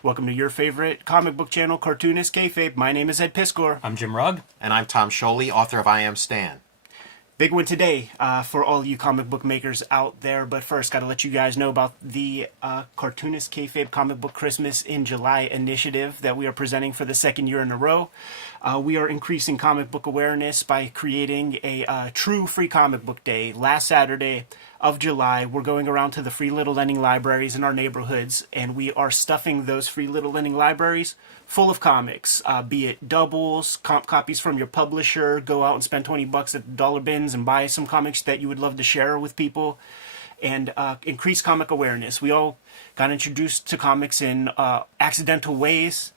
Welcome to your favorite comic book channel, Cartoonist, Kayfabe. My name is Ed Piscor. I'm Jim Rugg. And I'm Tom Scholey, author of I Am Stan. Big one today for all you comic book makers out there. But first, got to let you guys know about the Cartoonist Kayfabe Comic Book Christmas in July initiative that we are presenting for the second year in a row. We are increasing comic book awareness by creating a true free comic book day. Last Saturday of July, we're going around to the free Little Lending libraries in our neighborhoods, and we are stuffing those free Little Lending libraries full of comics, be it doubles, comp copies from your publisher. Go out and spend $20 at the dollar bins and buy some comics that you would love to share with people, and increase comic awareness. We all got introduced to comics in accidental ways,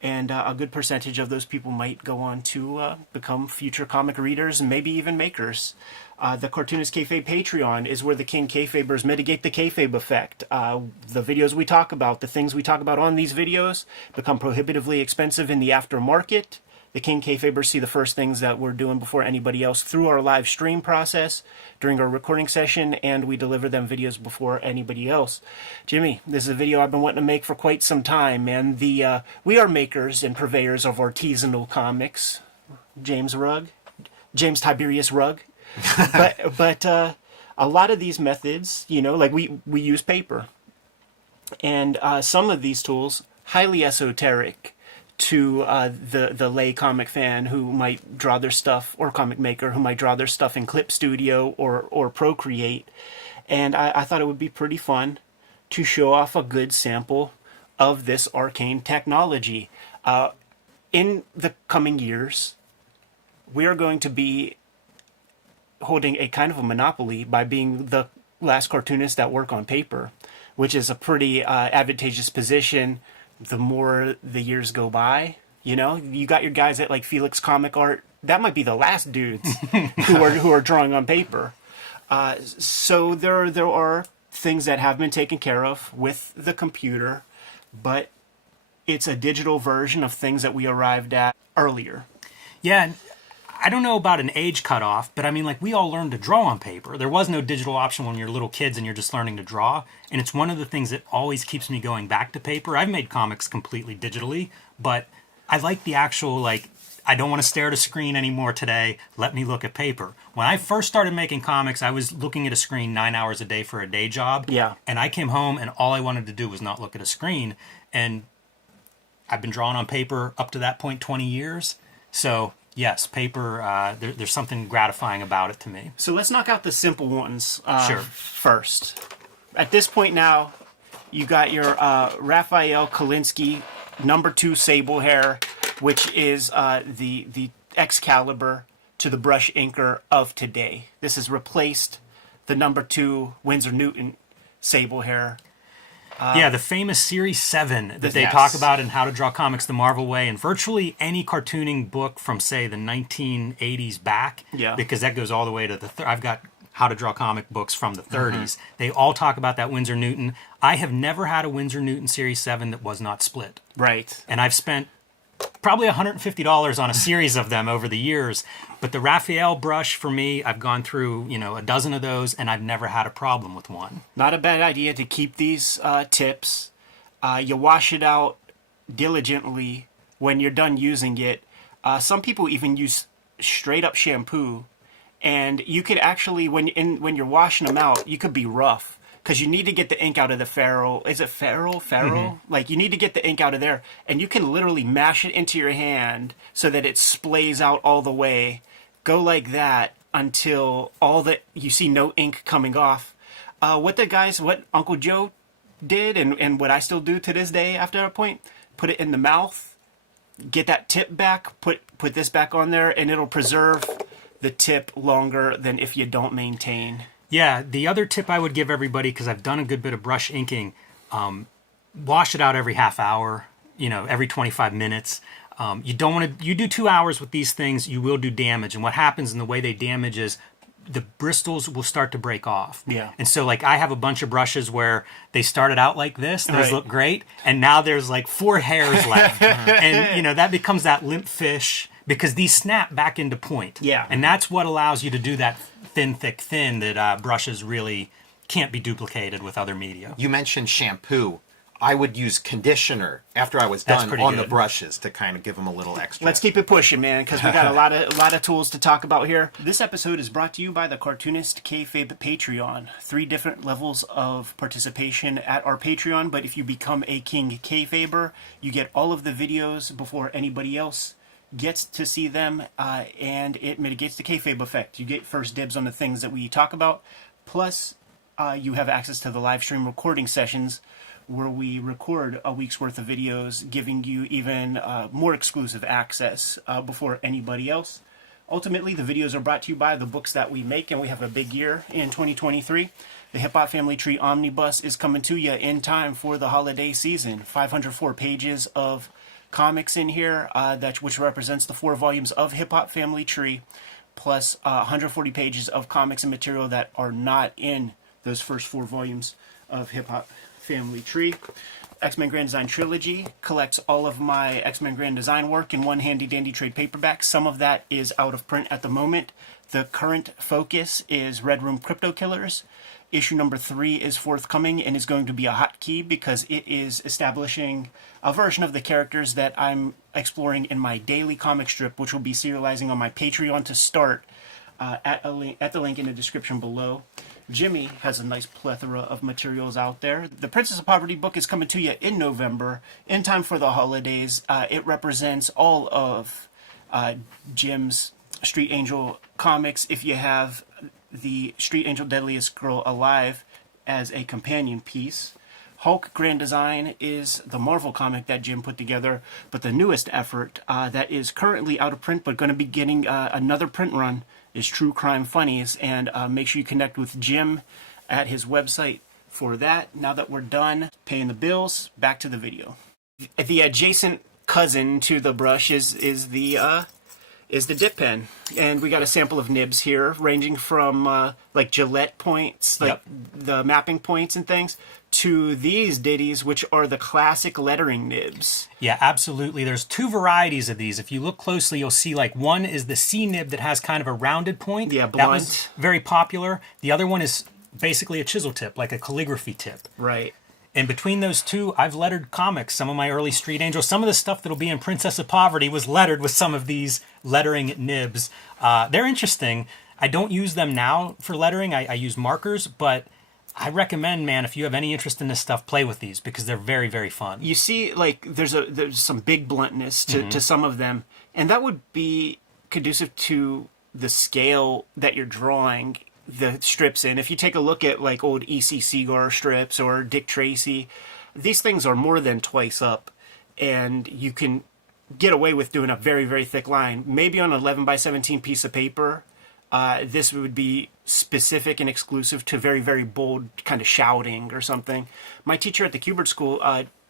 and a good percentage of those people might go on to become future comic readers and maybe even makers. The Cartoonist Kayfabe Patreon is where the King Kayfabers mitigate the kayfabe effect. The videos we talk about, the things we talk about on these videos, become prohibitively expensive in the aftermarket. The King Kayfabers see the first things that we're doing before anybody else through our live stream process during our recording session, and we deliver them videos before anybody else. Jimmy, this is a video I've been wanting to make for quite some time, and we are makers and purveyors of artisanal comics. James Tiberius Rugg. but a lot of these methods, like we use paper, and some of these tools highly esoteric to the lay comic fan who might draw their stuff, or comic maker who might draw their stuff in Clip Studio or Procreate. And I thought it would be pretty fun to show off a good sample of this arcane technology. In the coming years, we are going to be holding a kind of a monopoly by being the last cartoonists that work on paper, which is a pretty advantageous position the more the years go by. You got your guys at like Felix Comic Art. That might be the last dudes who are drawing on paper. So there are things that have been taken care of with the computer, but it's a digital version of things that we arrived at earlier. Yeah, I don't know about an age cutoff, but I mean, like, we all learned to draw on paper. There was no digital option when you're little kids and you're just learning to draw. And it's one of the things that always keeps me going back to paper. I've made comics completely digitally, but I like the actual, like, I don't want to stare at a screen anymore today. Let me look at paper. When I first started making comics, I was looking at a screen 9 hours a day for a day job. Yeah. And I came home and all I wanted to do was not look at a screen. And I've been drawing on paper up to that point 20 years. So yes, paper, there's something gratifying about it to me. So let's knock out the simple ones Sure. first. At this point now, you got your Raphael Kalinsky #2 Sable Hair, which is the Excalibur to the brush inker of today. This has replaced the #2 Winsor Newton Sable Hair. Yeah, the famous Series 7 that they yes. talk about in How to Draw Comics the Marvel Way, and virtually any cartooning book from, say, the 1980s back, because that goes all the way to I've got How to Draw Comic books from the 30s. They all talk about that Winsor Newton. I have never had a Winsor Newton Series 7 that was not split. Right. And I've spent probably $150 on a series of them over the years. But the Raphael brush, for me, I've gone through, a dozen of those, and I've never had a problem with one. Not a bad idea to keep these tips. You wash it out diligently when you're done using it. Some people even use straight up shampoo, and you could actually, when you're washing them out, you could be rough, because you need to get the ink out of the ferrule. Is it ferrule? Mm-hmm. Like, you need to get the ink out of there, and you can literally mash it into your hand so that it splays out all the way. Go like that until you see no ink coming off. What Uncle Joe did, and what I still do to this day after a point, put it in the mouth, get that tip back, put this back on there, and it'll preserve the tip longer than if you don't maintain. Yeah, the other tip I would give everybody, because I've done a good bit of brush inking, wash it out every half hour, every 25 minutes. You don't want to, you do 2 hours with these things, you will do damage. And what happens in the way they damage is the bristles will start to break off. Yeah. And so, like, I have a bunch of brushes where they started out like this, those look great, and now there's like 4 hairs left. And, that becomes that limp fish, because these snap back into point. Yeah. And that's what allows you to do that thin, thick, thin that brushes really can't be duplicated with other media. You mentioned shampoo. I would use conditioner after I was That's done pretty on the good. brushes to kind of give them a little extra. Let's keep it pushing, man, because we got a lot of tools to talk about here. This episode is brought to you by the Cartoonist Kayfabe Patreon. 3 different levels of participation at our Patreon, but if you become a King Kayfaber, you get all of the videos before anybody else gets to see them, and it mitigates the kayfabe effect. You get first dibs on the things that we talk about, plus you have access to the live stream recording sessions where we record a week's worth of videos, giving you even more exclusive access before anybody else. Ultimately, the videos are brought to you by the books that we make, and we have a big year in 2023. The Hip Hop Family Tree Omnibus is coming to you in time for the holiday season. 504 pages of comics in here, which represents the 4 volumes of Hip Hop Family Tree, plus 140 pages of comics and material that are not in those first 4 volumes of Hip Hop Family Tree. X-Men Grand Design Trilogy collects all of my X-Men Grand Design work in one handy dandy trade paperback. Some of that is out of print at the moment. The current focus is Red Room Crypto Killers. Issue number 3 is forthcoming and is going to be a hotkey because it is establishing a version of the characters that I'm exploring in my daily comic strip, which will be serializing on my Patreon to start at the link in the description below. Jimmy has a nice plethora of materials out there. The Princess of Poverty book is coming to you in November, in time for the holidays. It represents all of Jim's Street Angel comics. If you have the Street Angel Deadliest Girl Alive as a companion piece. Hulk Grand Design is the Marvel comic that Jim put together, but the newest effort that is currently out of print but going to be getting another print run is True Crime Funnies, and make sure you connect with Jim at his website for that. Now that we're done paying the bills, back to the video. The adjacent cousin to the brush is the dip pen, and we got a sample of nibs here, ranging from like Gillette points, like the mapping points and things, to these ditties, which are the classic lettering nibs. Yeah, absolutely. There's 2 varieties of these. If you look closely, you'll see like one is the C nib that has kind of a rounded point. Yeah, that blunt. was very popular. The other one is basically a chisel tip, like a calligraphy tip. Right. And between those 2, I've lettered comics. Some of my early Street Angels, some of the stuff that'll be in Princess of Poverty was lettered with some of these lettering nibs. They're interesting. I don't use them now for lettering. I use markers, but I recommend, man, if you have any interest in this stuff, play with these because they're very, very fun. You see, like, there's some big bluntness to some of them, and that would be conducive to the scale that you're drawing the strips in. If you take a look at like old E.C. Segar strips or Dick Tracy, these things are more than twice up, and you can get away with doing a very, very thick line. Maybe on an 11 by 17 piece of paper, this would be specific and exclusive to very, very bold kind of shouting or something. My teacher at the Kubert School,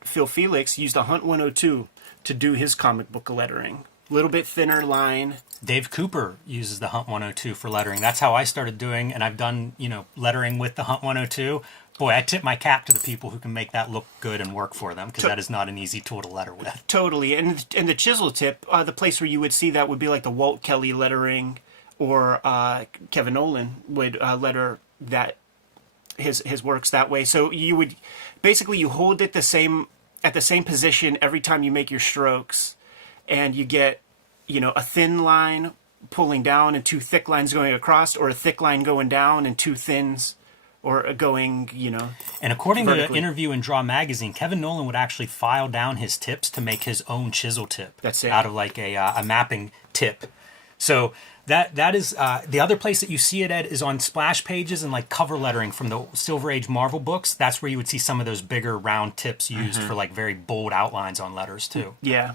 Phil Felix, used a Hunt 102 to do his comic book lettering. A little bit thinner line. Dave Cooper uses the Hunt 102 for lettering. That's how I started doing, and I've done, lettering with the Hunt 102. Boy, I tip my cap to the people who can make that look good and work for them, because that is not an easy tool to letter with. Totally. And the chisel tip, the place where you would see that would be like the Walt Kelly lettering, or Kevin Nolan would letter that his works that way. So you would basically you hold it at the same position every time you make your strokes, and you get a thin line pulling down and 2 thick lines going across, or a thick line going down and 2 thins, or going And according vertically. to an interview in Draw Magazine, Kevin Nolan would actually file down his tips to make his own chisel tip. That's it. Out of like a mapping tip. So that is the other place that you see it at is on splash pages and like cover lettering from the Silver Age Marvel books. That's where you would see some of those bigger round tips used for like very bold outlines on letters too. Yeah.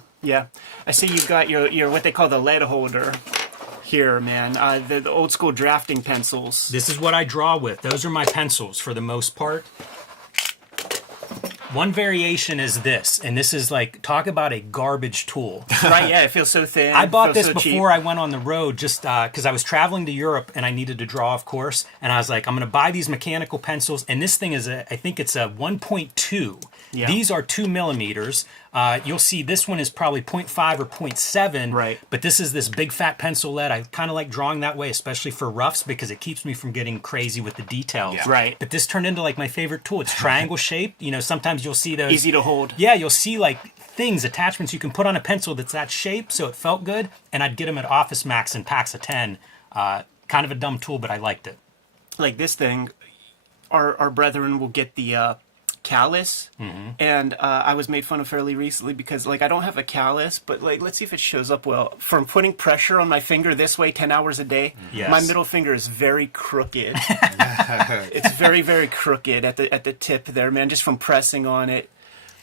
I see you've got your what they call the lead holder here, man. The old school drafting pencils. This is what I draw with. Those are my pencils for the most part. One variation is this, and this is like, talk about a garbage tool. Right, yeah, it feels so thin. I bought feels this so before cheap. I went on the road just because I was traveling to Europe and I needed to draw, of course. And I was like, I'm going to buy these mechanical pencils. And this thing is, I think it's a 1.2. Yeah. These are 2 millimeters. You'll see this one is probably 0.5 or 0.7. Right. But this is this big fat pencil lead. I kind of like drawing that way, especially for roughs, because it keeps me from getting crazy with the details. Yeah. Right. But this turned into like my favorite tool. It's triangle shaped. Sometimes you'll see those. Easy to hold. Yeah, you'll see like things, attachments you can put on a pencil that's that shape, so it felt good. And I'd get them at Office Max in packs of 10. Kind of a dumb tool, but I liked it. Like this thing, our brethren will get the callus, and I was made fun of fairly recently because like I don't have a callus, but like let's see if it shows up well. From putting pressure on my finger this way 10 hours a day, Yes. my middle finger is very crooked. It's very, very crooked at the tip there, man, just from pressing on it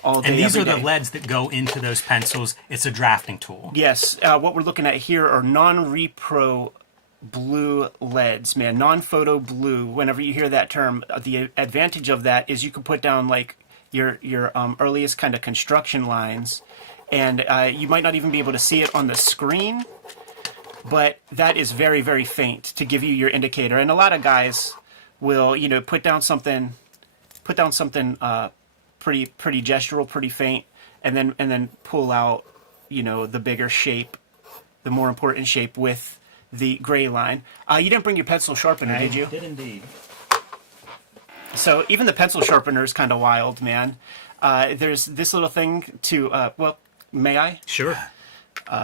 all day. And these are every the day. leads that go into those pencils. It's a drafting tool. Yes, what we're looking at here are non-repro blue leads, man. Non-photo blue. Whenever you hear that term, the advantage of that is you can put down like your earliest kind of construction lines, and you might not even be able to see it on the screen, but that is very, very faint to give you your indicator. And a lot of guys will, put down something pretty gestural, pretty faint, and then pull out, the bigger shape, the more important shape with the gray line. You didn't bring your pencil sharpener, did you? Did indeed. So even the pencil sharpener is kind of wild, man. There's this little thing to, may I? Sure.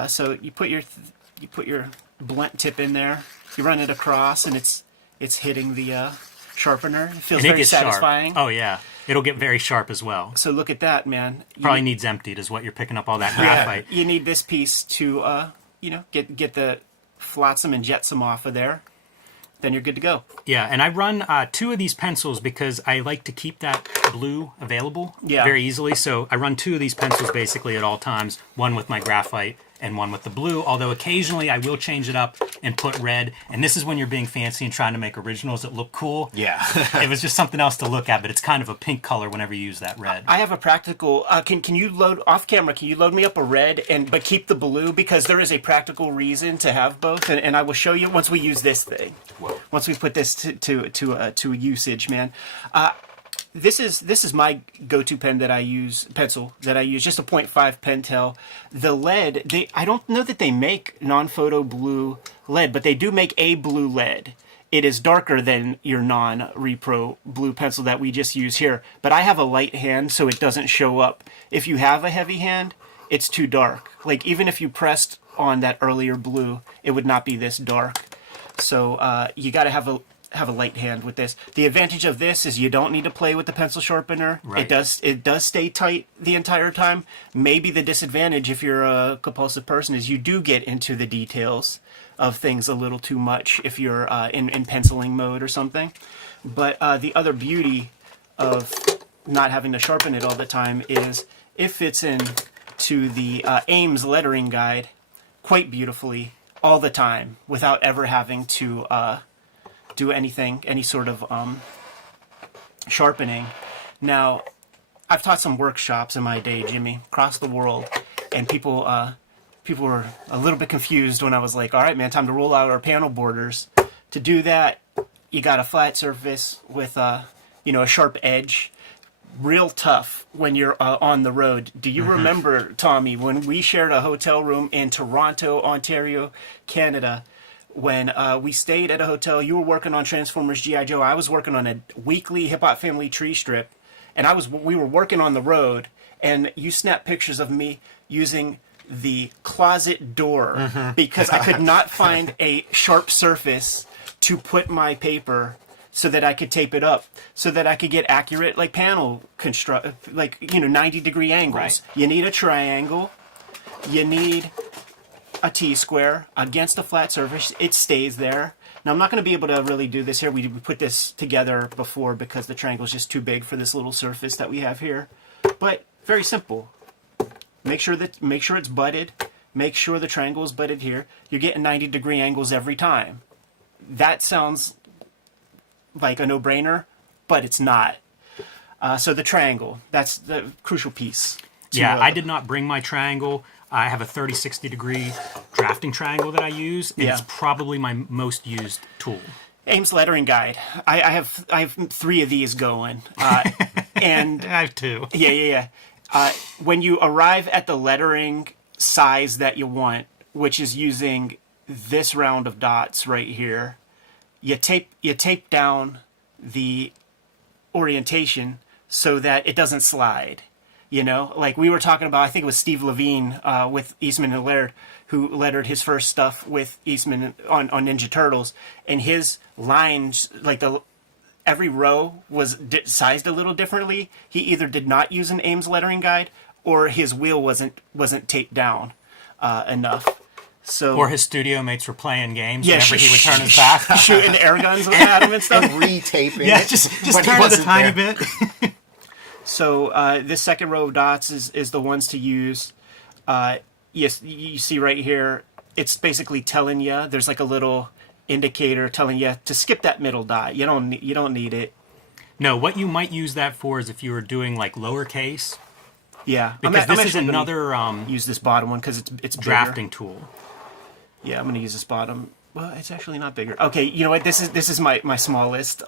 So you put your blunt tip in there, you run it across, and it's hitting the sharpener. It feels And it very gets satisfying. sharp. Oh, yeah. It'll get very sharp as well. So look at that, man. Probably needs emptied is what you're picking up all that graphite. You need this piece to, get the flotsam and jetsam off of there. Then you're good to go. Yeah, and I run 2 of these pencils because I like to keep that blue available very easily. So I run 2 of these pencils basically at all times, one with my graphite and one with the blue, although occasionally I will change it up and put red. And this is when you're being fancy and trying to make originals that look cool. Yeah. It was just something else to look at, but it's kind of a pink color whenever you use that red. I have a practical. Can you load off camera? Can you load me up a red but keep the blue, because there is a practical reason to have both, and I will show you once we use this thing. Whoa. Once we put this to usage, man. This is my go-to pen that I use, pencil that I use, just a 0.5 Pentel. The lead, I don't know that they make non-photo blue lead, but they do make a blue lead. It is darker than your non-repro blue pencil that we just use here, but I have a light hand, so it doesn't show up. If you have a heavy hand, it's too dark. Like even if you pressed on that earlier blue, it would not be this dark. So you got to have a light hand with this. The advantage of this is you don't need to play with the pencil sharpener. Right. It does stay tight the entire time. Maybe the disadvantage, if you're a compulsive person, is you do get into the details of things a little too much if you're in penciling mode or something. But the other beauty of not having to sharpen it all the time is it fits in to the Ames lettering guide quite beautifully all the time without ever having to do any sort of sharpening. Now, I've taught some workshops in my day, Jimmy, across the world, and people were a little bit confused when I was like, all right, man, time to roll out our panel borders. To do that, you got a flat surface with a sharp edge. Real tough when you're on the road. Do you remember, Tommy, when we shared a hotel room in Toronto, Ontario, Canada? When we stayed at a hotel, you were working on Transformers G.I. Joe. I was working on a weekly Hip Hop Family tree strip, and we were working on the road. And you snapped pictures of me using the closet door because I could not find a sharp surface to put my paper so that I could tape it up, so that I could get accurate panel 90-degree angles. Right. You need a triangle. You need a T-square against a flat surface. It stays there. Now, I'm not going to be able to really do this here. We put this together before because the triangle is just too big for this little surface that we have here. But very simple. Make sure it's butted. Make sure the triangle is butted here. You're getting 90-degree angles every time. That sounds like a no-brainer, but it's not. So the triangle, that's the crucial piece. I did not bring my triangle. I have a 30-60 degree drafting triangle that I use, and it's probably my most used tool. Ames lettering guide. I have 3 of these going, and I have 2. Yeah. when you arrive at the lettering size that you want, which is using this round of dots right here, you tape down the orientation so that it doesn't slide. You know, like we were talking about, I think it was Steve Levine with Eastman and Laird, who lettered his first stuff with Eastman on Ninja Turtles, and his lines, like every row was sized a little differently. He either did not use an Ames lettering guide, or his wheel wasn't taped down enough. So, or his studio mates were playing games yeah, whenever he would turn his back. shooting air guns at him and stuff. And retaping Yeah, it. just when he turn it a wasn't tiny there. bit. So this second row of dots is the ones to use. Yes, you see right here, it's basically telling you, there's like a little indicator telling you to skip that middle dot. You don't need it. No, what you might use that for is if you were doing like lowercase, Yeah, because this is actually gonna another use this bottom one because it's bigger. drafting tool. Yeah, I'm gonna use this bottom. Well, it's actually not bigger. Okay, you know what? This is my smallest.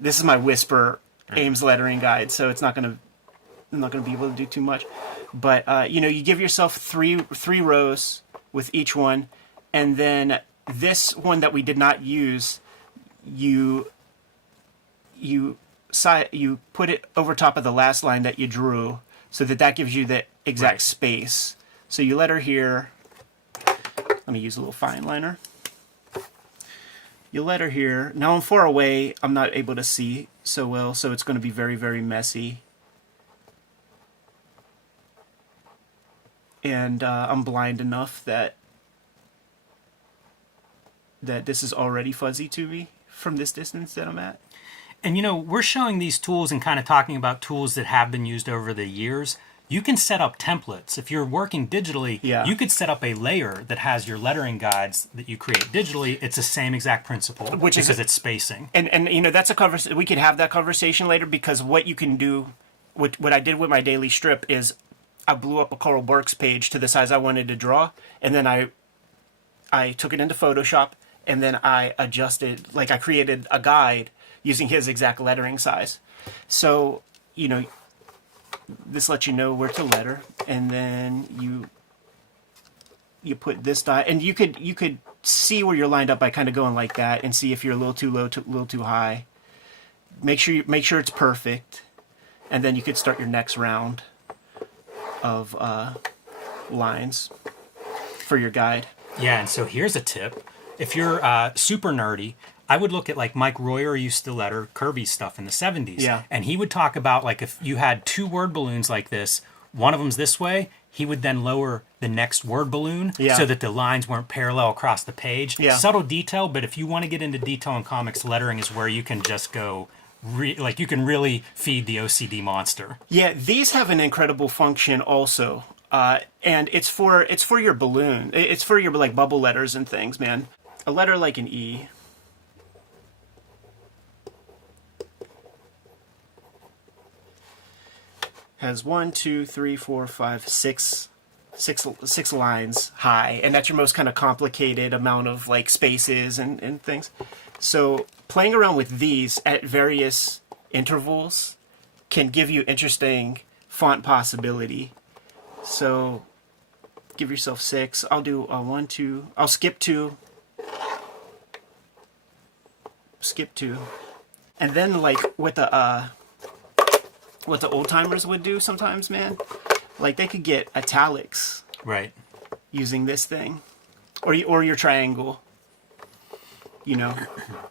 This is my Whisper Ames lettering guide, so I'm not gonna be able to do too much. But you know, you give yourself three rows with each one, and then this one that we did not use, you put it over top of the last line that you drew, so that gives you the exact space. So you letter here. Let me use a little fine liner. You letter here. Now I'm far away. I'm not able to see so well, so it's going to be very, very messy. And I'm blind enough that this is already fuzzy to me from this distance that I'm at. And you know, we're showing these tools and kind of talking about tools that have been used over the years. You can set up templates. If you're working digitally, you could set up a layer that has your lettering guides that you create digitally. It's the same exact principle, because it's spacing. And you know, that's a conversation. We could have that conversation later, because what you can do, what I did with my daily strip is I blew up a Carl Burks page to the size I wanted to draw, and then I took it into Photoshop, and then I adjusted, like I created a guide using his exact lettering size. So, you know, this lets you know where to letter, and then you put this dot, and you could see where you're lined up by kind of going like that, and see if you're a little too low, a little too high. Make sure it's perfect, and then you could start your next round of lines for your guide. Yeah, and so here's a tip. If you're super nerdy, I would look at like Mike Royer used to letter Kirby stuff in the 70s. Yeah. And he would talk about like if you had two word balloons like this, one of them's this way, he would then lower the next word balloon so that the lines weren't parallel across the page. Yeah. Subtle detail, but if you want to get into detail in comics, lettering is where you can just go, like you can really feed the OCD monster. Yeah, these have an incredible function also. And it's for your balloon. It's for your like bubble letters and things, man. A letter like an E has 1, 2, 3, 4, 5, 6 lines high, and that's your most kind of complicated amount of like spaces and things. So playing around with these at various intervals can give you interesting font possibility. So give yourself 6. I'll do 1, 2. I'll skip 2. Skip 2. And then like what the old timers would do sometimes, man, like they could get italics Right. using this thing, or your triangle, you know,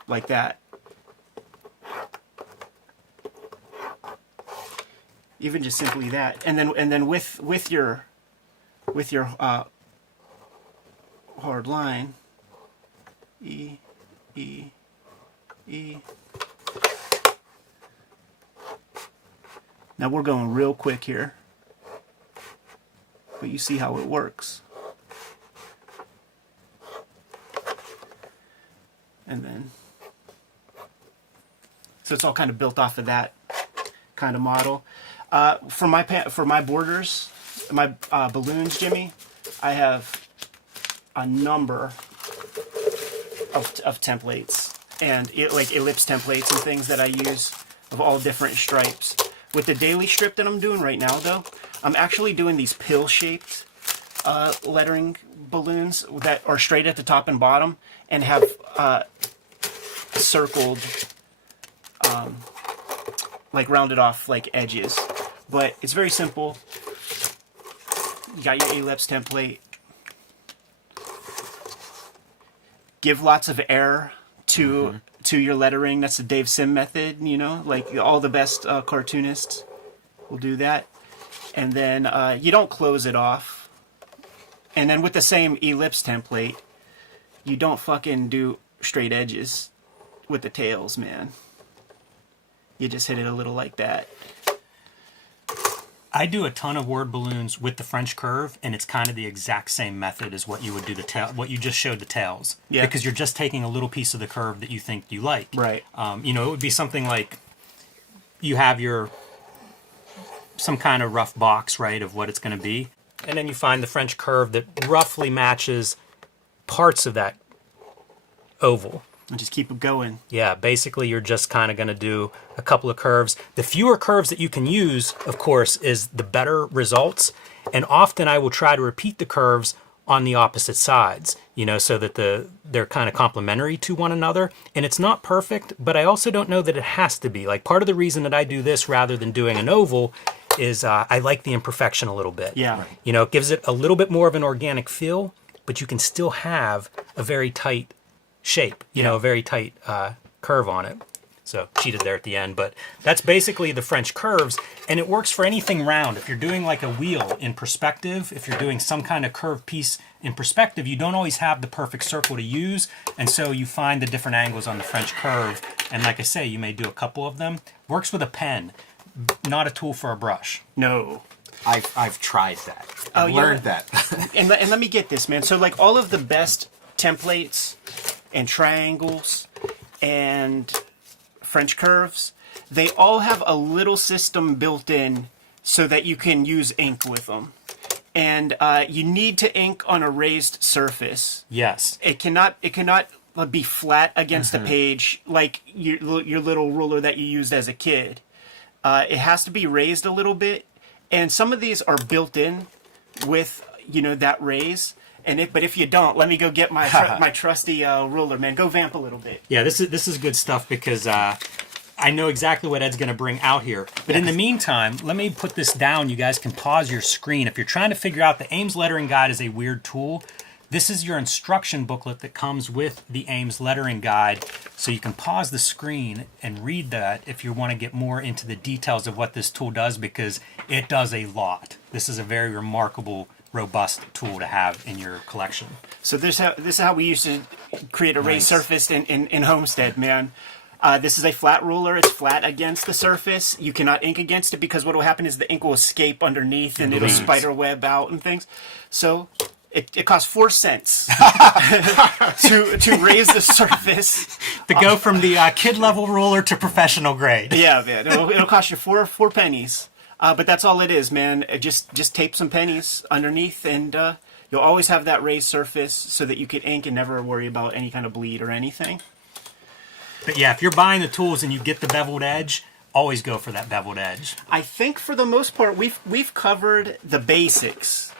like that. Even just simply that, and then with your hard line, E. Now we're going real quick here, but you see how it works. And then, so it's all kind of built off of that kind of model. For my borders, my balloons, Jimmy, I have a number of templates, and like ellipse templates and things that I use of all different stripes. With the daily strip that I'm doing right now, though, I'm actually doing these pill-shaped lettering balloons that are straight at the top and bottom and have circled, like rounded off like edges. But it's very simple. You got your ellipse template. Give lots of air to your lettering. That's the Dave Sim method, you know, like all the best cartoonists will do that. And then you don't close it off. And then with the same ellipse template, you don't fucking do straight edges with the tails, man. You just hit it a little like that. I do a ton of word balloons with the French curve, and it's kind of the exact same method as what you would do what you just showed the tails. Yeah. Because you're just taking a little piece of the curve that you think you like. Right. You know, it would be something like you have some kind of rough box, right, of what it's going to be, and then you find the French curve that roughly matches parts of that oval. And just keep it going. Yeah, basically you're just kind of going to do a couple of curves. The fewer curves that you can use, of course, is the better results. And often I will try to repeat the curves on the opposite sides, you know, so that they're kind of complementary to one another. And it's not perfect, but I also don't know that it has to be. Like, part of the reason that I do this rather than doing an oval is I like the imperfection a little bit. Yeah. You know, it gives it a little bit more of an organic feel, but you can still have a very tight shape, you know, a very tight curve on it. So cheated there at the end, but that's basically the French curves, and it works for anything round. If you're doing like a wheel in perspective, if you're doing some kind of curved piece in perspective, you don't always have the perfect circle to use, and so you find the different angles on the French curve, and like I say, you may do a couple of them. Works with a pen, not a tool for a brush. No. I've tried that. I've learned that. and let me get this, man. So like all of the best templates and triangles and French curves, they all have a little system built in so that you can use ink with them. And you need to ink on a raised surface. Yes. It cannot be flat against the page like your little ruler that you used as a kid. It has to be raised a little bit, and some of these are built in with, you know, that raise. But if you don't, let me go get my my trusty ruler, man. Go vamp a little bit. Yeah, this is good stuff because I know exactly what Ed's going to bring out here. But in the meantime, let me put this down. You guys can pause your screen. If you're trying to figure out the Ames Lettering Guide is a weird tool, this is your instruction booklet that comes with the Ames Lettering Guide. So you can pause the screen and read that if you want to get more into the details of what this tool does, because it does a lot. This is a very remarkable, robust tool to have in your collection. So this is how we used to create a raised surface in Homestead, man. This is a flat ruler. It's flat against the surface. You cannot ink against it because what will happen is the ink will escape underneath and it'll spider web out and things. So it costs 4 cents to raise the surface. To go from the kid level ruler to professional grade. Yeah, man. It'll cost you four pennies. But that's all it is, man. Just tape some pennies underneath, and you'll always have that raised surface so that you can ink and never worry about any kind of bleed or anything. But yeah, if you're buying the tools and you get the beveled edge, always go for that beveled edge. I think for the most part we've covered the basics,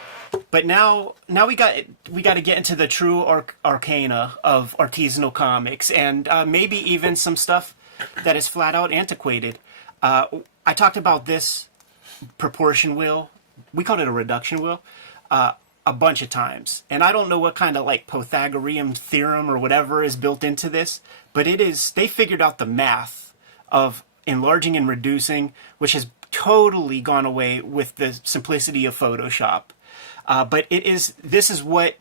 but now we got to get into the true arcana of artisanal comics, and maybe even some stuff that is flat out antiquated. I talked about this proportion wheel, we called it a reduction wheel, a bunch of times, and I don't know what kind of like Pythagorean theorem or whatever is built into this, but they figured out the math of enlarging and reducing, which has totally gone away with the simplicity of Photoshop. But this is what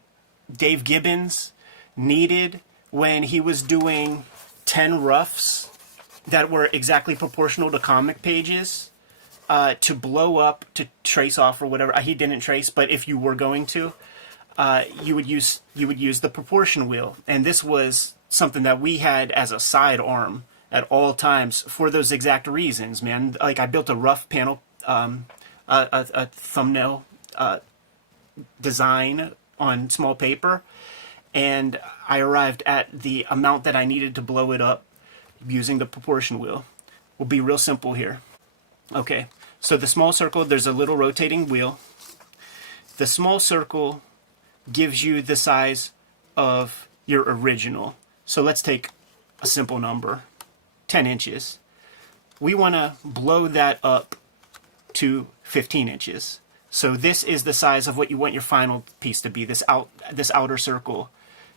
Dave Gibbons needed when he was doing 10 roughs that were exactly proportional to comic pages. To blow up, to trace off or whatever. He didn't trace, but if you were going to, you would use the proportion wheel, and this was something that we had as a sidearm at all times for those exact reasons, man. Like, I built a rough panel, a thumbnail design on small paper, and I arrived at the amount that I needed to blow it up using the proportion wheel. We'll be real simple here. Okay, so the small circle, there's a little rotating wheel. The small circle gives you the size of your original. So let's take a simple number, 10 inches. We want to blow that up to 15 inches. So this is the size of what you want your final piece to be, this outer circle.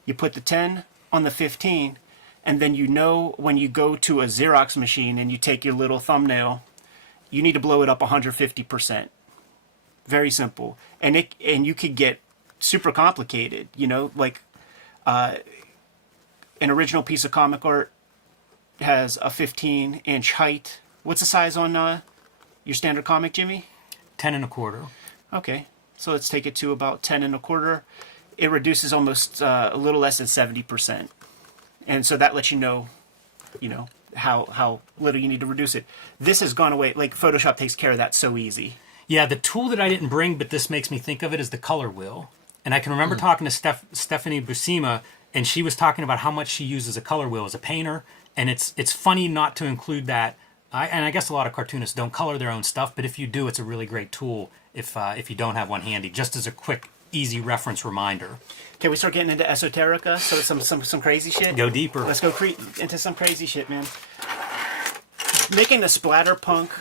You put the 10 on the 15, and then you know when you go to a Xerox machine and you take your little thumbnail, you need to blow it up 150%. Very simple. And you could get super complicated, you know, like an original piece of comic art has a 15-inch height. What's the size on your standard comic, Jimmy? 10 1/4. Okay, so let's take it to about 10 1/4. It reduces almost a little less than 70%. And so that lets you know how little you need to reduce it. This has gone away. Like Photoshop takes care of that so easy. Yeah, the tool that I didn't bring, but this makes me think of it, is the color wheel. And I can remember talking to Stephanie Buscema, and she was talking about how much she uses a color wheel as a painter. And it's funny not to include that. And I guess a lot of cartoonists don't color their own stuff, but if you do, it's a really great tool if you don't have one handy, just as a quick, easy reference reminder. Can we start getting into esoterica? So some crazy shit? Go deeper. Let's go into some crazy shit, man. Making a splatterpunk,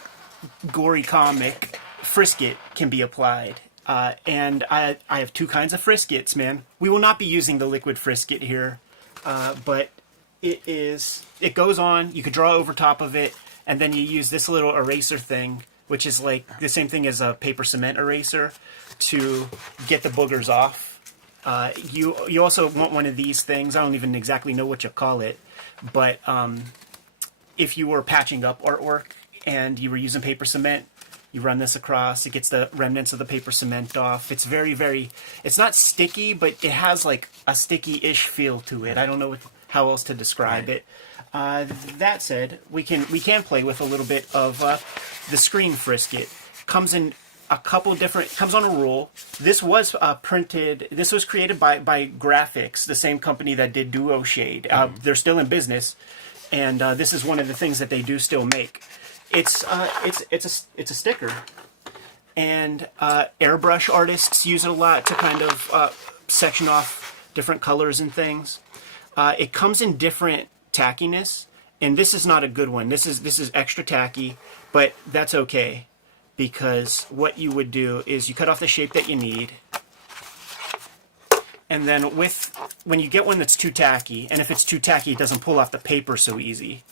gory comic, frisket can be applied. And I have two kinds of friskets, man. We will not be using the liquid frisket here, but it goes on. You could draw over top of it, and then you use this little eraser thing, which is like the same thing as a paper cement eraser, to get the boogers off. You also want one of these things. I don't even exactly know what you call it, but if you were patching up artwork and you were using paper cement, you run this across. It gets the remnants of the paper cement off. It's very, very... It's not sticky, but it has like a sticky-ish feel to it. I don't know how else to describe it. That said, we can play with a little bit of the screen frisket. Comes in a couple different... Comes on a roll. This was printed... This was created by Graphics, the same company that did Duo Shade. They're still in business, and this is one of the things that they do still make. It's a sticker, and airbrush artists use it a lot to kind of section off different colors and things. It comes in different tackiness, and this is not a good one. This is extra tacky, but that's okay, because what you would do is you cut off the shape that you need, and then when you get one that's too tacky, and if it's too tacky, it doesn't pull off the paper so easy.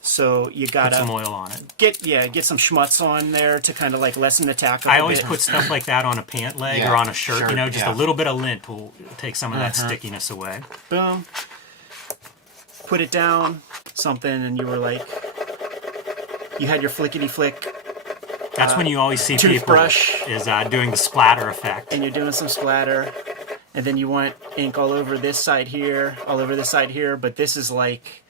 So you gotta put some oil on it. Get some schmutz on there to kind of like lessen the tack. I always put stuff like that on a pant leg or on a shirt. You know, just a little bit of lint will take some of that stickiness away. Boom. Put it down, something, and you were like, you had your flickety flick. That's when you always see toothbrush people is doing the splatter effect. And you're doing some splatter, and then you want ink all over this side here, all over this side here, but this is like,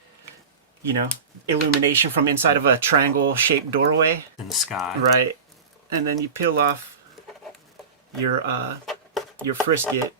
you know, illumination from inside of a triangle-shaped doorway. In the sky. Right. And then you peel off your frisket.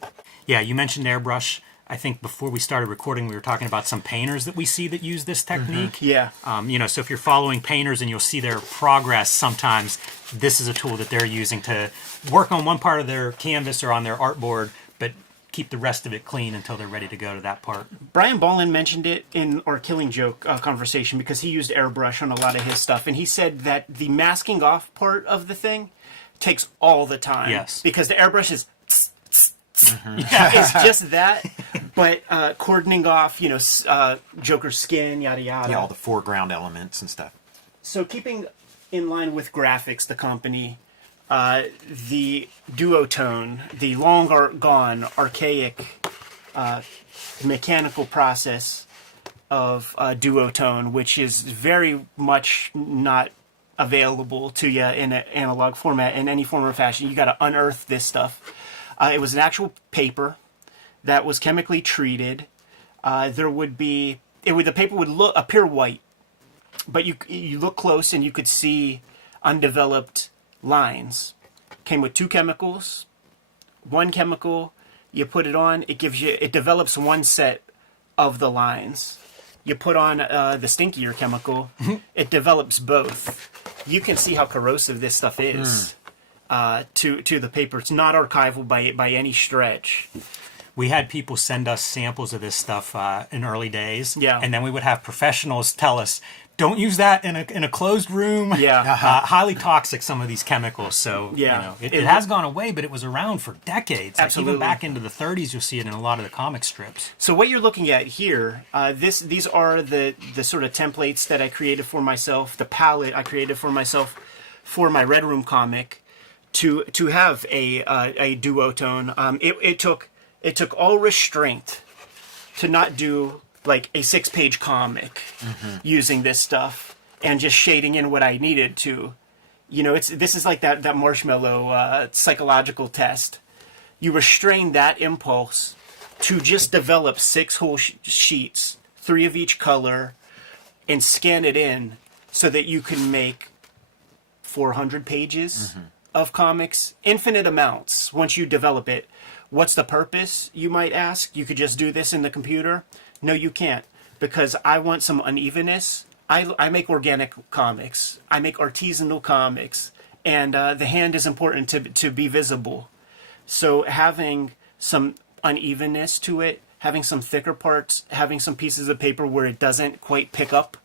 Yeah, you mentioned airbrush. I think before we started recording, we were talking about some painters that we see that use this technique. Yeah. You know, so if you're following painters and you'll see their progress sometimes, this is a tool that they're using to work on one part of their canvas or on their artboard, but keep the rest of it clean until they're ready to go to that part. Brian Ballin mentioned it in our Killing Joke conversation, because he used airbrush on a lot of his stuff, and he said that the masking off part of the thing takes all the time. Yes. Because the airbrush is... Yeah, it's just that, but cordoning off, you know, Joker's skin, yada yada. Yeah, all the foreground elements and stuff. So keeping in line with Graphics, the company, the duotone, the long gone archaic mechanical process of duotone, which is very much not available to you in an analog format in any form or fashion. You got to unearth this stuff. It was an actual paper that was chemically treated. The paper would appear white, but you look close and you could see undeveloped lines. Came with two chemicals. One chemical, you put it on, it develops one set of the lines. You put on the stinkier chemical, it develops both. you can see how corrosive this stuff is to the paper. It's not archival by any stretch. We had people send us samples of this stuff in early days, Yeah. and then we would have professionals tell us, "Don't use that in a closed room." Yeah. Highly toxic, some of these chemicals. So Yeah. it has gone away, but it was around for decades. Absolutely. Like even back into the 30s, you'll see it in a lot of the comic strips. So what you're looking at here, these are the sort of templates that I created for myself, the palette I created for myself for my Red Room comic to have a duotone. It took all restraint to not do like a 6-page comic using this stuff and just shading in what I needed to. You know, this is like that marshmallow psychological test. You restrain that impulse to just develop 6 whole sheets, 3 of each color, and scan it in so that you can make 400 pages of comics, infinite amounts once you develop it. What's the purpose, you might ask? You could just do this in the computer. No, you can't, because I want some unevenness. I make organic comics. I make artisanal comics, and the hand is important to be visible. So having some unevenness to it, having some thicker parts, having some pieces of paper where it doesn't quite pick up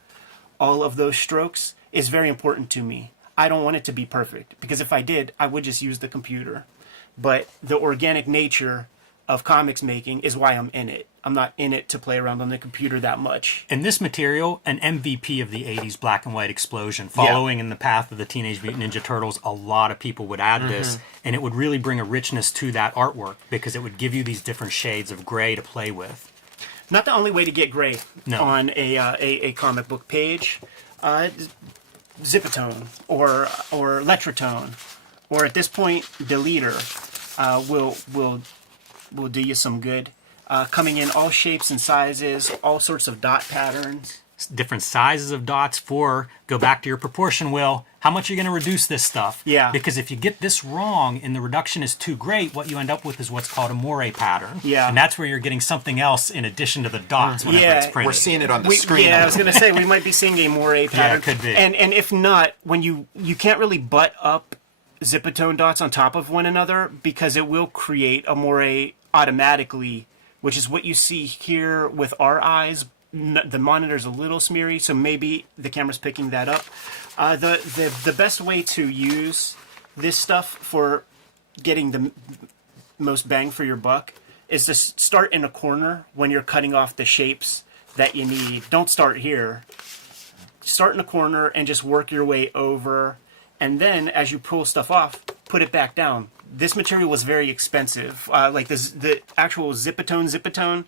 all of those strokes is very important to me. I don't want it to be perfect, because if I did, I would just use the computer. But the organic nature of comics making is why I'm in it. I'm not in it to play around on the computer that much. And this material, an MVP of the 80s black and white explosion, following in the path of the Teenage Mutant Ninja Turtles, a lot of people would add this, and it would really bring a richness to that artwork because it would give you these different shades of gray to play with. Not the only way to get gray on a comic book page. Zipatone or Letratone, or at this point, Deleter will do you some good. Coming in all shapes and sizes, all sorts of dot patterns. Different sizes of dots go back to your proportion, Will. How much are you going to reduce this stuff? Yeah. Because if you get this wrong and the reduction is too great, what you end up with is what's called a moire pattern. Yeah. And that's where you're getting something else in addition to the dots whenever it's printed. We're seeing it on the screen. Yeah, I was going to say, we might be seeing a moire pattern. Yeah, it could be. And if not, when you can't really butt up Zipatone dots on top of one another, because it will create a moire automatically, which is what you see here with our eyes. The monitor's a little smeary, so maybe the camera's picking that up. The best way to use this stuff for getting the most bang for your buck is to start in a corner when you're cutting off the shapes that you need. Don't start here. Start in a corner and just work your way over, and then as you pull stuff off, put it back down. This material was very expensive. Like the actual Zipatone,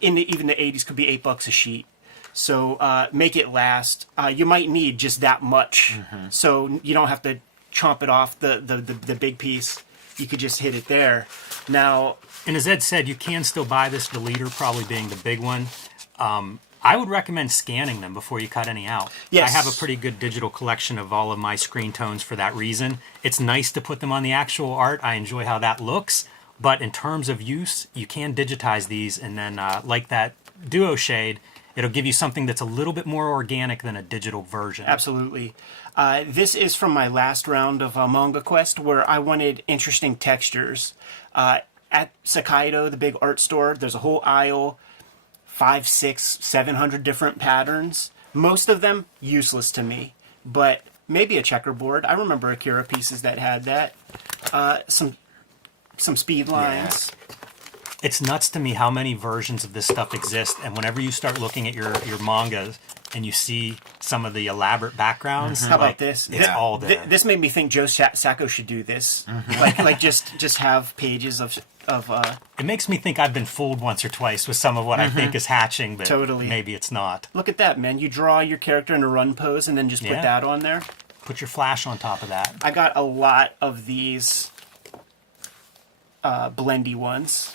even the 80s could be $8 a sheet. So make it last. You might need just that much, so you don't have to chomp it off the big piece. You could just hit it there. Now, and as Ed said, you can still buy this Deleter, probably being the big one. I would recommend scanning them before you cut any out. Yes. I have a pretty good digital collection of all of my screen tones for that reason. It's nice to put them on the actual art. I enjoy how that looks. But in terms of use, you can digitize these, and then like that duo shade, it'll give you something that's a little bit more organic than a digital version. Absolutely. This is from my last round of Manga Quest, where I wanted interesting textures. At Sakaido, the big art store, there's a whole aisle, 500, 600, 700 different patterns. Most of them useless to me, but maybe a checkerboard. I remember Akira pieces that had that. Some speed lines. Yeah. It's nuts to me how many versions of this stuff exist, and whenever you start looking at your mangas and you see some of the elaborate backgrounds, How about this? It's all there. This made me think Joe Sacco should do this. Like just have pages of. It makes me think I've been fooled once or twice with some of what I think is hatching, but Totally. maybe it's not. Look at that, man! You draw your character in a run pose and then just put that on there. Put your flash on top of that. I got a lot of these blendy ones.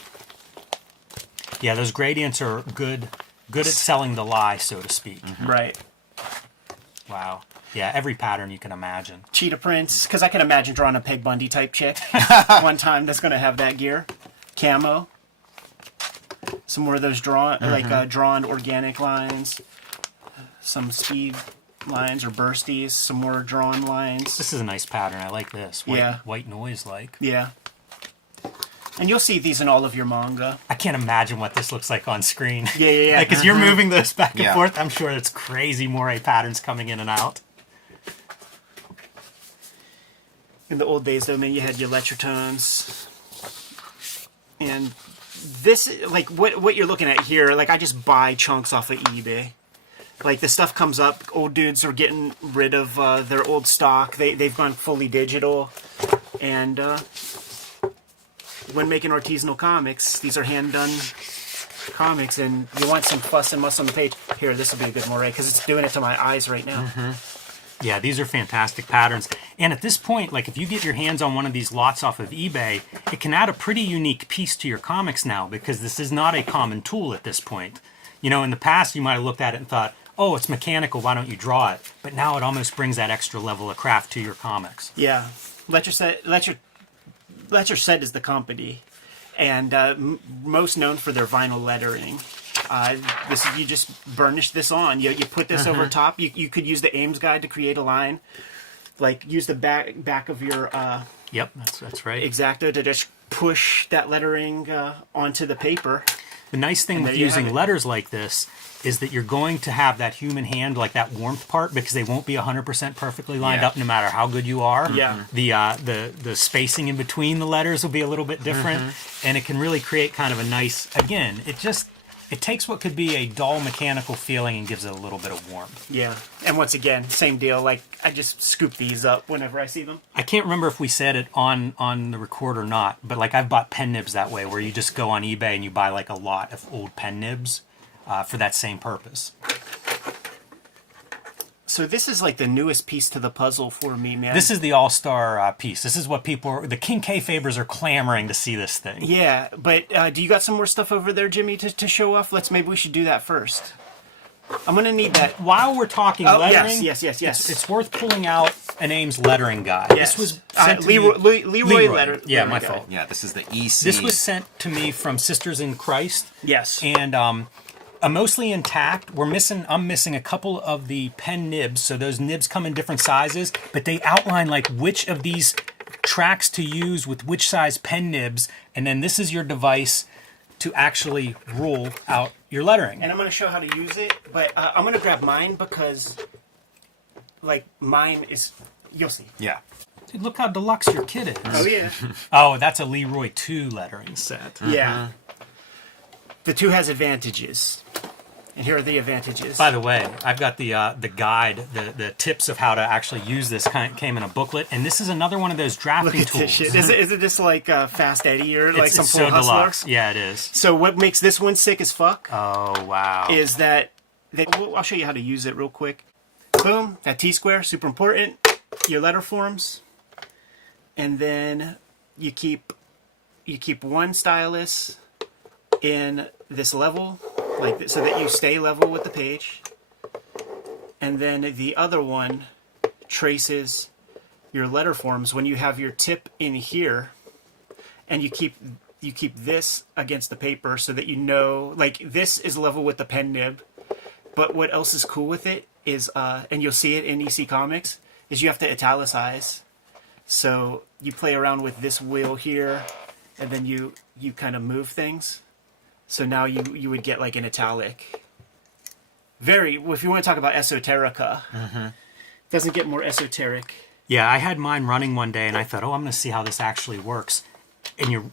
Yeah, those gradients are good at selling the lie, so to speak. Right. Wow. Yeah, every pattern you can imagine. Cheetah prints, because I can imagine drawing a Peg Bundy type chick one time that's going to have that gear. Camo. Some more of those drawn organic lines. Some speed lines or bursties, some more drawn lines. This is a nice pattern. I like this. White noise like. Yeah. And you'll see these in all of your manga. I can't imagine what this looks like on screen. Yeah. Because you're moving this back and Yeah. forth. I'm sure it's crazy moire patterns coming in and out. In the old days, though, man, you had your lecture tones. And this, like, what you're looking at here, like, I just buy chunks off of eBay. Like, the stuff comes up, old dudes are getting rid of their old stock. They've gone fully digital. And when making artisanal comics, these are hand-done comics, and you want some fuss and muss on the page. Here, this would be a good moire, because it's doing it to my eyes right now. Yeah, these are fantastic patterns. And at this point, like if you get your hands on one of these lots off of eBay, it can add a pretty unique piece to your comics now, because this is not a common tool at this point. You know, in the past, you might have looked at it and thought, oh, it's mechanical, why don't you draw it? But now it almost brings that extra level of craft to your comics. Yeah. Ledger Set is the company, and most known for their vinyl lettering. You just burnish this on. You put this over top. You could use the Ames guide to create a line. Like, use the back of your Yep, that's right. X-Acto to just push that lettering onto the paper. The nice thing with using letters like this is that you're going to have that human hand, like that warmth part, because they won't be 100% perfectly lined up no matter how good you are. Yeah. The spacing in between the letters will be a little bit different, and it can really create kind of a nice, again, it takes what could be a dull mechanical feeling and gives it a little bit of warmth. Yeah. And once again, same deal. Like, I just scoop these up whenever I see them. I can't remember if we said it on the record or not, but like I've bought pen nibs that way, where you just go on eBay and you buy like a lot of old pen nibs for that same purpose. So this is like the newest piece to the puzzle for me, man. This is the all-star piece. This is what the King Kayfabers are clamoring to see this thing. Yeah, but do you got some more stuff over there, Jimmy, to show off? Maybe we should do that first. I'm going to need that. While we're talking lettering, yes. It's worth pulling out an Ames lettering guide. Yes. This was sent to Leroy letter. Yeah, my guide. fault. Yeah, this is the EC. This was sent to me from Sisters in Christ. Yes. And mostly intact. I'm missing a couple of the pen nibs, so those nibs come in different sizes, but they outline like which of these tracks to use with which size pen nibs, and then this is your device to actually rule out your lettering. And I'm going to show how to use it, but I'm going to grab mine because, like, mine is, you'll see. Yeah. Dude, look how deluxe your kit is. Oh, yeah. Oh, that's a Leroy 2 lettering set. Yeah. The 2 has advantages. And here are the advantages. By the way, I've got the guide, the tips of how to actually use this came in a booklet, and this is another one of those drafting Look at tools. this shit. Is it just like Fast Eddie or like some it's Full so Hustler? deluxe. Yeah, it is. So what makes this one sick as fuck Oh, wow. is that I'll show you how to use it real quick. Boom, that T-square, super important. Your letter forms, and then you keep one stylus in this level, like so that you stay level with the page, and then the other one traces your letter forms when you have your tip in here, and you keep this against the paper so that you know, like, this is level with the pen nib. But what else is cool with it is, and you'll see it in EC Comics, is you have to italicize. So you play around with this wheel here, and then you kind of move things. So now you would get like an italic. If you want to talk about esoterica, doesn't get more esoteric. Yeah, I had mine running one day, and I thought, I'm going to see how this actually works. And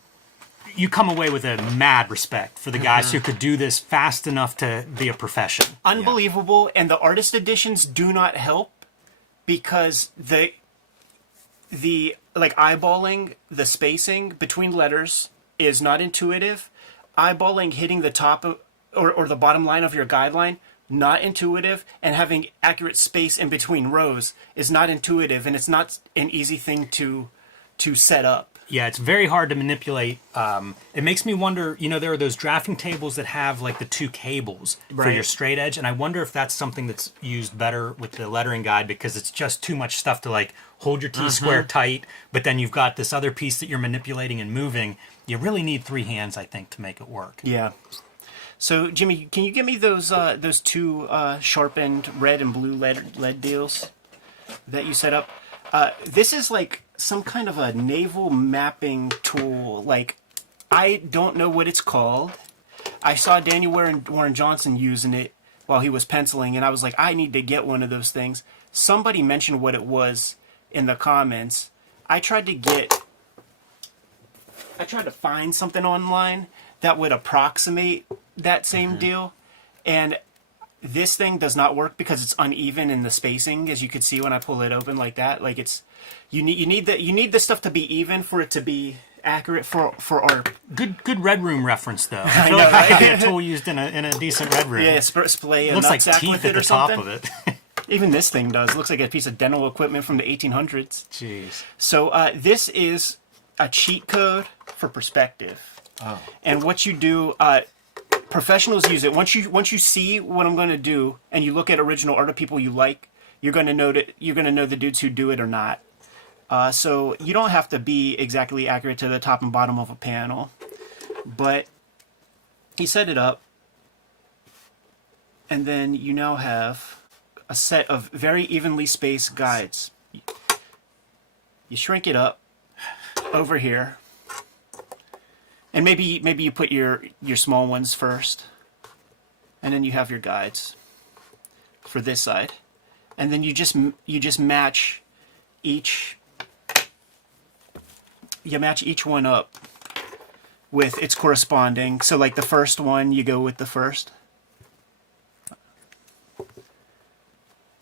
you come away with a mad respect for the guys who could do this fast enough to be a profession. Unbelievable, and the artist editions do not help because the like eyeballing the spacing between letters is not intuitive. Eyeballing hitting the top of, or the bottom line of your guideline, not intuitive, and having accurate space in between rows is not intuitive, and it's not an easy thing to set up. Yeah, it's very hard to manipulate. It makes me wonder, there are those drafting tables that have like the 2 cables for your straight edge, and I wonder if that's something that's used better with the lettering guide, because it's just too much stuff to like hold your T-square tight, but then you've got this other piece that you're manipulating and moving. You really need 3 hands, I think, to make it work. Yeah. So, Jimmy, can you give me those two sharpened red and blue lead deals that you set up? This is like some kind of a naval mapping tool. Like, I don't know what it's called. I saw Daniel Warren Johnson using it while he was penciling, and I was like, I need to get one of those things. Somebody mentioned what it was in the comments. I tried to find something online that would approximate that same deal, and this thing does not work because it's uneven in the spacing, as you could see when I pull it open like that. Like, it's you need the stuff to be even for it to be accurate for our good Red Room reference though. I feel know, like that could be right? a tool used in a decent Red Room. splay a It looks like nutsack teeth with at it the or top something. of it. Even this thing does. It looks like a piece of dental equipment from the 1800s. Jeez. So this is a cheat code for perspective. Oh. And what you do, professionals use it. Once you see what I'm going to do, and you look at original art of people you like, you're going to know the dudes who do it or not. So you don't have to be exactly accurate to the top and bottom of a panel, but he set it up, and then you now have a set of very evenly spaced guides. You shrink it up over here, and maybe you put your small ones first, and then you have your guides for this side, and then you just match each. You match each one up with its corresponding. So like the first one, you go with the first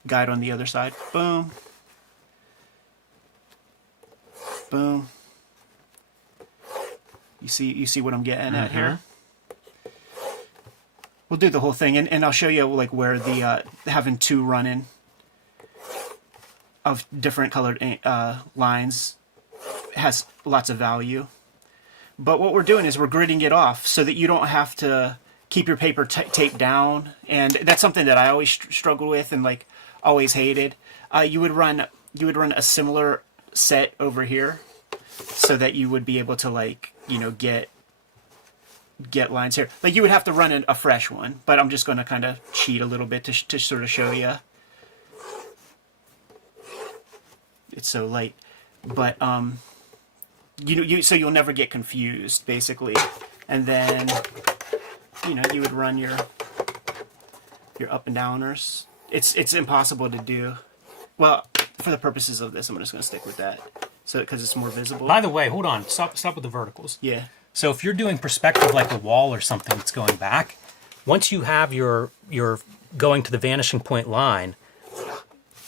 guide on the other side. Boom. Boom. You see what I'm getting at here? We'll do the whole thing, and I'll show you like where the having two running of different colored lines has lots of value. But what we're doing is we're gridding it off so that you don't have to keep your paper taped down, and that's something that I always struggled with and like always hated. You would run a similar set over here so that you would be able to, like, you know, get lines here. Like, you would have to run a fresh one, but I'm just going to kind of cheat a little bit to sort of show you. It's so light, but so you'll never get confused, basically. And then, you know, you would run your up and downers. It's impossible to do. Well, for the purposes of this, I'm just going to stick with that, so because it's more visible. By the way, hold on. Stop with the verticals. Yeah. So if you're doing perspective like a wall or something that's going back, once you have your going to the vanishing point line,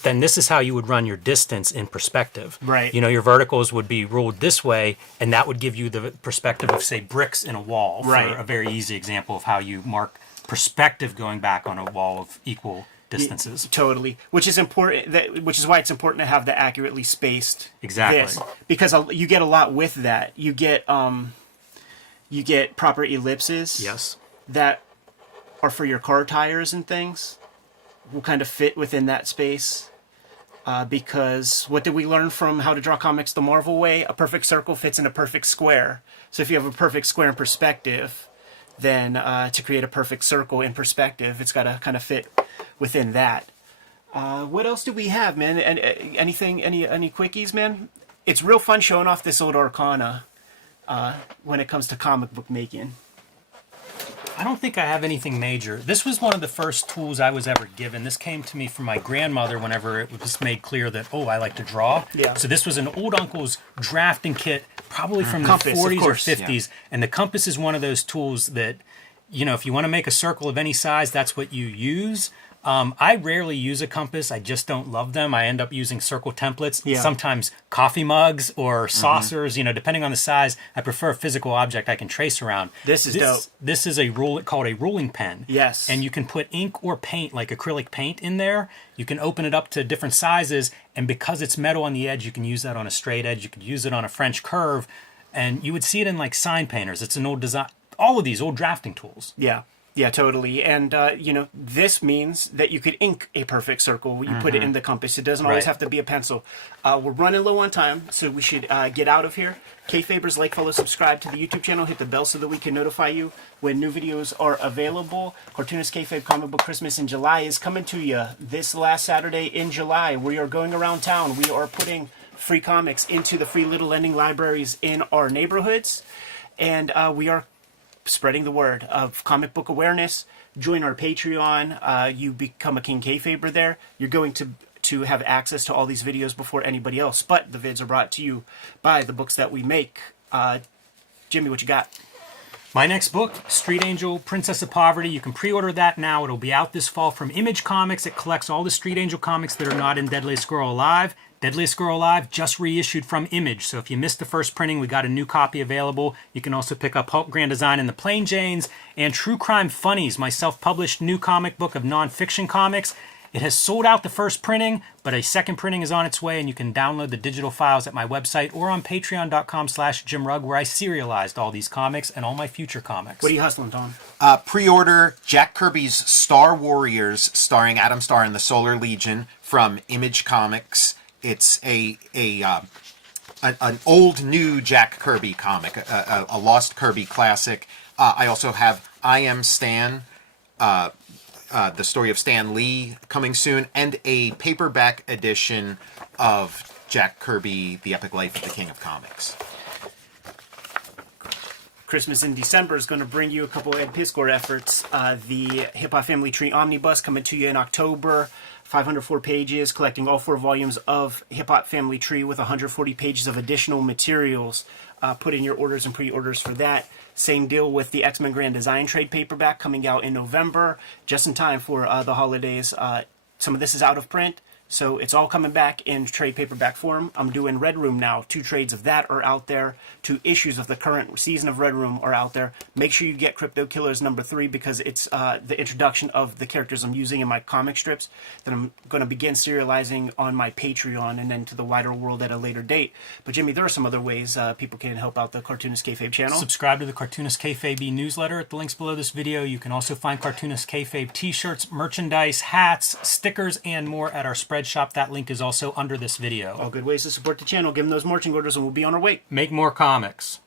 then this is how you would run your distance in perspective. Right. You know, your verticals would be ruled this way, and that would give you the perspective of, say, bricks in a wall. Right. For a very easy example of how you mark perspective going back on a wall of equal distances. Totally. Which is important. Which is why it's important to have the accurately spaced. Exactly. This, because you get a lot with that. You get proper ellipses. Yes. That are for your car tires and things. Will kind of fit within that space. Because what did we learn from How to Draw Comics the Marvel Way? A perfect circle fits in a perfect square. So if you have a perfect square in perspective, then to create a perfect circle in perspective, it's got to kind of fit within that. What else do we have, man? Any quickies, man? It's real fun showing off this old Arcana when it comes to comic book making. I don't think I have anything major. This was one of the first tools I was ever given. This came to me from my grandmother whenever it was made clear that, I like to draw. Yeah. So this was an old uncle's drafting kit, probably from Compass, the 40s of or course, 50s. Yeah. And the compass is one of those tools that, you know, if you want to make a circle of any size, that's what you use. I rarely use a compass. I just don't love them. I end up using circle templates, sometimes coffee mugs or saucers, you know, depending on the size. I prefer a physical object I can trace around. This is dope. This is called a ruling pen. Yes. And you can put ink or paint, like acrylic paint, in there. You can open it up to different sizes, and because it's metal on the edge, you can use that on a straight edge. You could use it on a French curve, and you would see it in like sign painters. It's an old design. All of these old drafting tools. Yeah, Yeah, totally. And, this means that you could ink a perfect circle. You put it in the compass. It doesn't always Right. have to be a pencil. We're running low on time, so we should get out of here. Kayfabers, like, follow, subscribe to the YouTube channel. Hit the bell so that we can notify you when new videos are available. Cartoonist Kayfabe Comic Book Christmas in July is coming to you this last Saturday in July. We are going around town. We are putting free comics into the free little lending libraries in our neighborhoods. And we are spreading the word of comic book awareness. Join our Patreon. You become a King Kayfaber there. You're going to have access to all these videos before anybody else. But the vids are brought to you by the books that we make. Jimmy, what you got? My next book, Street Angel, Princess of Poverty. You can pre-order that now. It'll be out this fall from Image Comics. It collects all the Street Angel comics that are not in Deadliest Girl Alive. Deadliest Girl Alive just reissued from Image. So if you missed the first printing, we got a new copy available. You can also pick up Hulk Grand Design and the Plain Janes and True Crime Funnies, my self-published new comic book of non-fiction comics. It has sold out the first printing, but a second printing is on its way, and you can download the digital files at my website or on patreon.com/JimRugg, where I serialized all these comics and all my future comics. What are you hustling, Tom? Pre-order Jack Kirby's Star Warriors, starring Adam Starr and the Solar Legion from Image Comics. It's an old new Jack Kirby comic, a lost Kirby classic. I also have I Am Stan, the story of Stan Lee coming soon, and a paperback edition of Jack Kirby, The Epic Life of the King of Comics. Christmas in December is going to bring you a couple Ed Piscor efforts. The Hip Hop Family Tree Omnibus coming to you in October. 504 pages, collecting all 4 volumes of Hip Hop Family Tree with 140 pages of additional materials. Put in your orders and pre-orders for that. Same deal with the X-Men Grand Design trade paperback coming out in November, just in time for the holidays. Some of this is out of print, so it's all coming back in trade paperback form. I'm doing Red Room now. 2 trades of that are out there. 2 issues of the current season of Red Room are out there. Make sure you get Crypto Killers #3 because it's the introduction of the characters I'm using in my comic strips that I'm going to begin serializing on my Patreon and then to the wider world at a later date. But Jimmy, there are some other ways people can help out the Cartoonist Kayfabe channel. Subscribe to the Cartoonist Kayfabe newsletter at the links below this video. You can also find Cartoonist Kayfabe t-shirts, merchandise, hats, stickers, and more at our spread shop. That link is also under this video. All good ways to support the channel. Give them those marching orders and we'll be on our way. Make more comics.